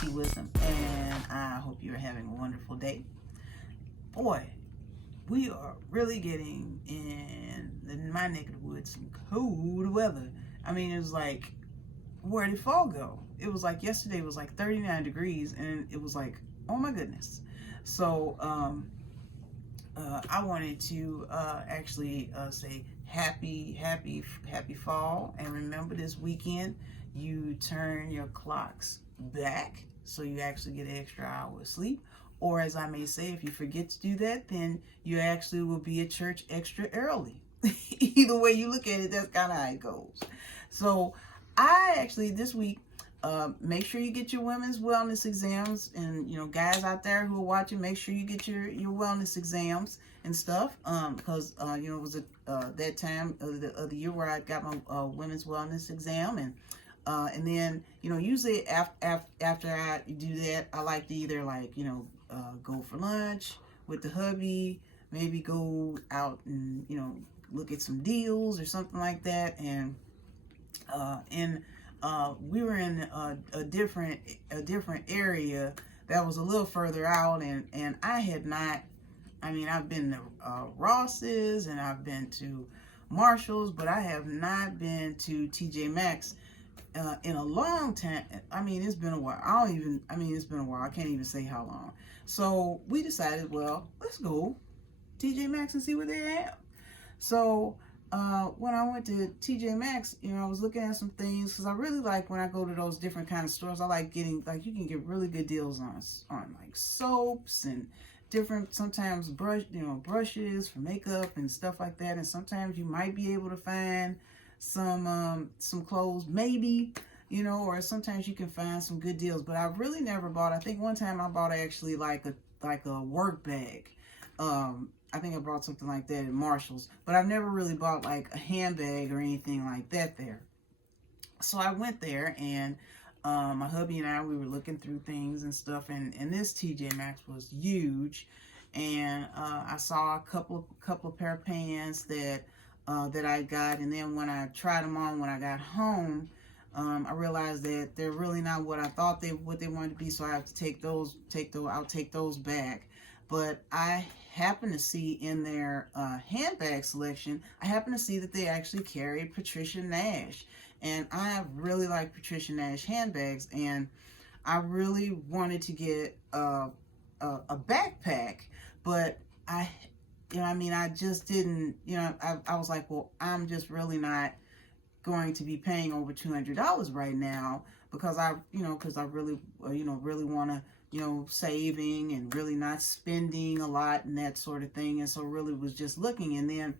JTwisdom, and I hope you're having a wonderful day. Boy, we are really getting in my neck of the woods some cold weather. I mean, it was like, where did fall go? It was like yesterday was like 39 degrees, and it was like, oh my goodness. So I wanted to actually say happy fall, and remember, this weekend you turn your clocks back so you actually get an extra hour of sleep, or as I may say, if you forget to do that, then you actually will be at church extra early. Either way you look at it, that's kind of how it goes. So I actually this week, make sure you get your women's wellness exams, and guys out there who are watching, make sure you get your wellness exams and stuff, because it was that time of the year where I got my women's wellness exam, and then usually after I do that, I like to either go for lunch with the hubby, maybe go out and look at some deals or something like that, and we were in a different area that was a little further out, and I had not, I've been to Ross's and I've been to Marshall's, but I have not been to TJ Maxx in a long time. It's been a while. It's been a while. I can't even say how long. So we decided, well, let's go TJ Maxx and see what they have. So when I went to TJ Maxx, I was looking at some things, because I really like when I go to those different kind of stores. I like getting, you can get really good deals on like soaps and different, sometimes brushes for makeup and stuff like that. And sometimes you might be able to find some clothes, maybe, or sometimes you can find some good deals. But I really never bought, I think one time I bought actually like a work bag. I think I bought something like that at Marshall's, but I've never really bought like a handbag or anything like that there. So I went there, and my hubby and I, we were looking through things and stuff, and this TJ Maxx was huge, and I saw a couple of pair of pants that I got, and then when I tried them on when I got home, I realized that they're really not what I thought what they wanted to be, so I have to I'll take those back. But I happen to see in their handbag selection, I happen to see that they actually carry Patricia Nash. And I really like Patricia Nash handbags, and I really wanted to get a backpack, but I just didn't, I was like, well, I'm just really not going to be paying over $200 right now, because I really, really want to, saving and really not spending a lot and that sort of thing. And so really was just looking, and then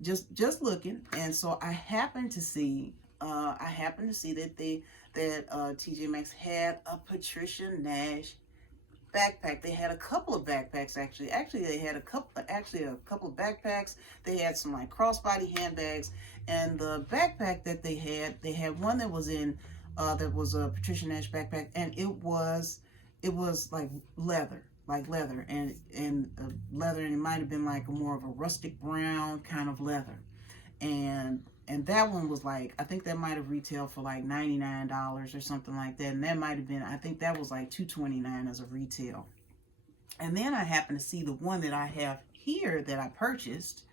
just looking. And so I happened to see that TJ Maxx had a Patricia Nash backpack. They had a couple of backpacks, actually they had a couple of backpacks. They had some like crossbody handbags, and the backpack that they had one that was in that was a Patricia Nash backpack, and it was like leather, and leather, and it might have been like more of a rustic brown kind of leather, and that one was like, I think that might have retailed for like $99 or something like that, and that might have been, I think that was like $229 as a retail. And then I happened to see the one that I have here that I purchased,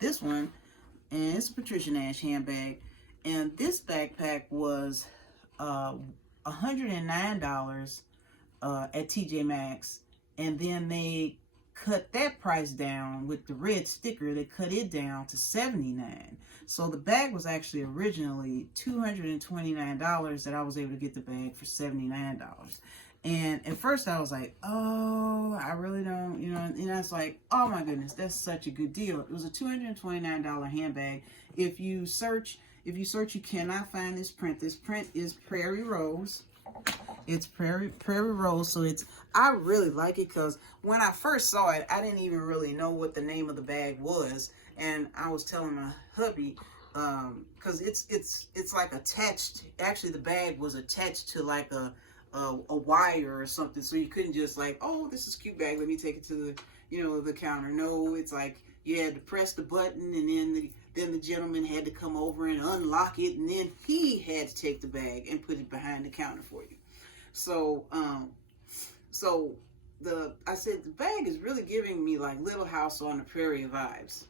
this one, and it's a Patricia Nash handbag, and this backpack was $109 at TJ Maxx, and then they cut that price down with the red sticker. They cut it down to $79. So the bag was actually originally $229 that I was able to get the bag for $79. And at first I was like, oh, I really don't, and I was like, oh my goodness, that's such a good deal. It was a $229 handbag. If you search, you cannot find this print. This print is Prairie Rose. It's Prairie Rose. So I really like it, because when I first saw it, I didn't even really know what the name of the bag was, and I was telling my hubby, because it's like attached. Actually, the bag was attached to like a wire or something, so you couldn't just like, oh, this is a cute bag, let me take it to the counter. No, it's like you had to press the button, and then the gentleman had to come over and unlock it, and then he had to take the bag and put it behind the counter for you. So, I said the bag is really giving me like Little House on the Prairie vibes.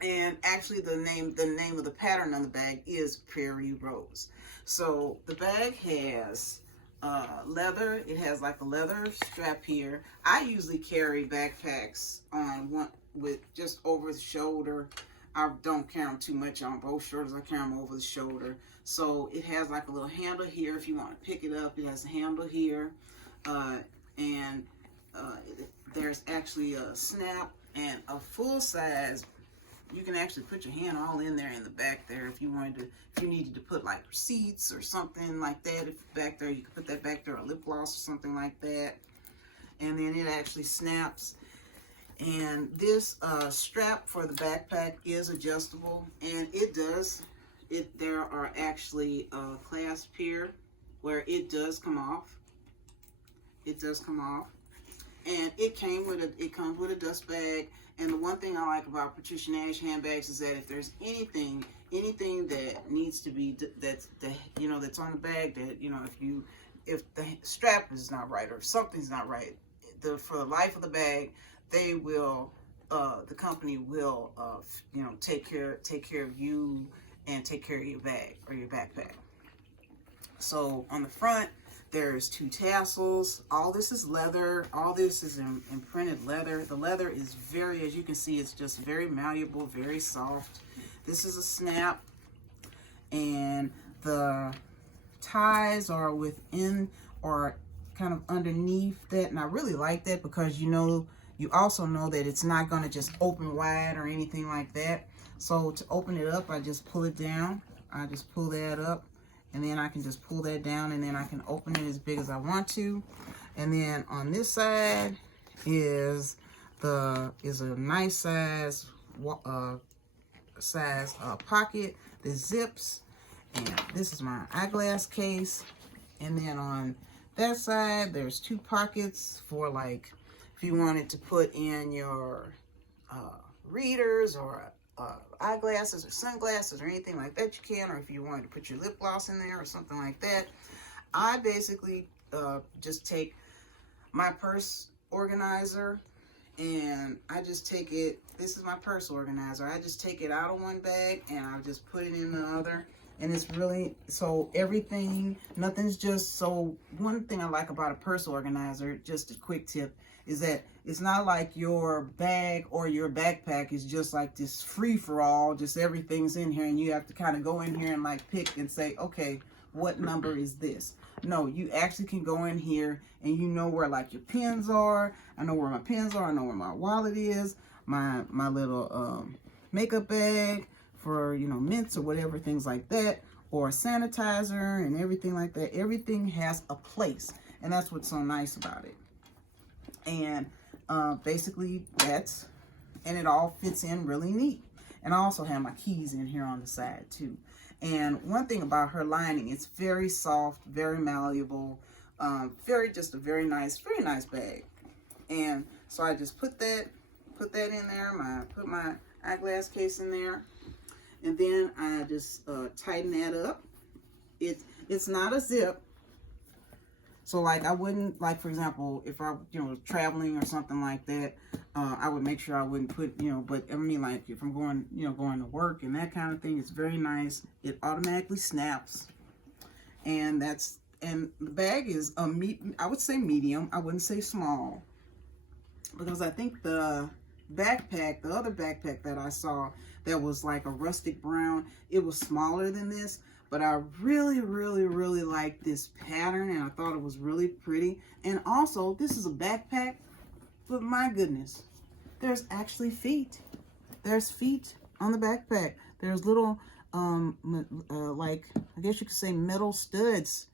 And actually the name of the pattern on the bag is Prairie Rose. So the bag has leather. It has like a leather strap here. I usually carry backpacks on one with just over the shoulder. I don't carry them too much on both shoulders. I carry them over the shoulder. So it has like a little handle here if you want to pick it up. It has a handle here. There's actually a snap and a full size. You can actually put your hand all in there in the back there if you wanted to, if you needed to put like receipts or something like that. If back there, you can put that back there, or lip gloss or something like that. And then it actually snaps. And this strap for the backpack is adjustable, and there are actually clasps here where it does come off. It does come off. And it comes with a dust bag. And the one thing I like about Patricia Nash handbags is that if there's anything that needs to be, that's on the bag, that, if the strap is not right or if something's not right, for the life of the bag, they will, the company will, take care of you and take care of your bag or your backpack. So on the front, there's 2 tassels. All this is leather. All this is in printed leather. The leather is very, as you can see, it's just very malleable, very soft. This is a snap. And the ties are within or kind of underneath that. And I really like that because you also know that it's not going to just open wide or anything like that. So to open it up, I just pull it down. I just pull that up. And then I can just pull that down, and then I can open it as big as I want to. And then on this side is a nice size pocket that zips. And this is my eyeglass case. And then on that side, there's 2 pockets for, like, if you wanted to put in your readers or eyeglasses or sunglasses or anything like that, you can. Or if you wanted to put your lip gloss in there or something like that. I basically just take my purse organizer and I just take it, this is my purse organizer, I just take it out of one bag and I just put it in the other. And it's really, so everything, nothing's just, so one thing I like about a purse organizer, just a quick tip, is that it's not like your bag or your backpack is just like this free-for-all, just everything's in here and you have to kind of go in here and like pick and say, okay, what number is this? No, you actually can go in here and you know where like your pens are. I know where my pens are. I know where my wallet is, my little makeup bag for, mints or whatever, things like that, or sanitizer and everything like that. Everything has a place, and that's what's so nice about it. And basically and it all fits in really neat. And I also have my keys in here on the side too. And one thing about her lining, it's very soft, very malleable, just a very nice bag. And so I just put that in there, put my eyeglass case in there, and then I just tighten that up. It's not a zip. So like I wouldn't, like for example, if I was traveling or something like that, I would make sure I wouldn't put, but I mean like if I'm going, going to work and that kind of thing, it's very nice. It automatically snaps. And the bag is I would say medium. I wouldn't say small. Because I think the other backpack that I saw that was like a rustic brown, it was smaller than this. But I really, really, really like this pattern, and I thought it was really pretty. And also, this is a backpack, but my goodness, there's actually feet. There's feet on the backpack. There's little, like, I guess you could say metal studs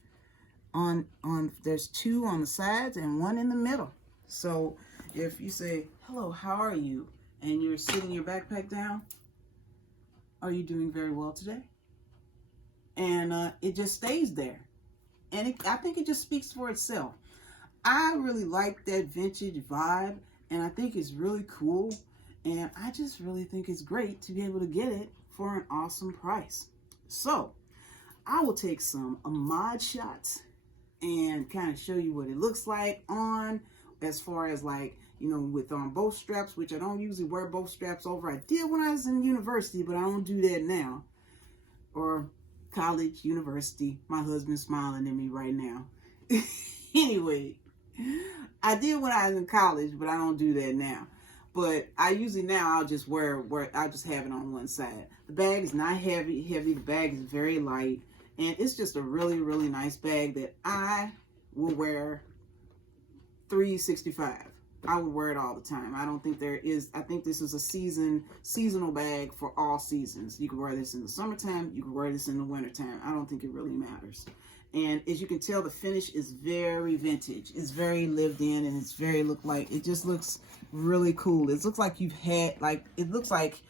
there's 2 on the sides and 1 in the middle. So if you say, hello, how are you? And you're sitting your backpack down, are you doing very well today? And it just stays there. And I think it just speaks for itself. I really like that vintage vibe, and I think it's really cool. And I just really think it's great to be able to get it for an awesome price. So I will take some mod shots and kind of show you what it looks like on, as far as like, you know, with both straps, which I don't usually wear both straps over. I did when I was in university, but I don't do that now. Or college, university. My husband's smiling at me right now. Anyway, I did when I was in college, but I don't do that now. But I usually now I'll just I'll just have it on one side. The bag is not heavy. The bag is very light, and it's just a really, really nice bag that I will wear 365. I would wear it all the time. I don't think I think this is a seasonal bag for all seasons. You can wear this in the summertime. You can wear this in the wintertime. I don't think it really matters. And as you can tell, the finish is very vintage. It's very lived in, and it's very it just looks really cool. It looks like it looks like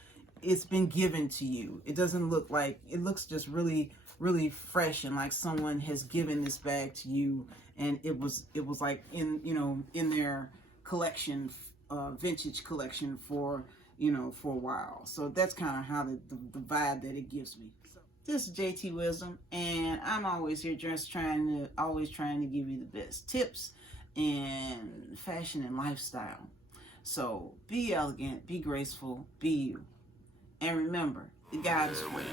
it's been given to you. It doesn't look like, it looks just really, really fresh, and like someone has given this bag to you, and it was like in their collection, vintage collection for a while. So that's kind of how the vibe that it gives me. So, this is JT Wisdom, and I'm always here just trying to give you the best tips in fashion and lifestyle. So be elegant, be graceful, be you, and remember, the God is great.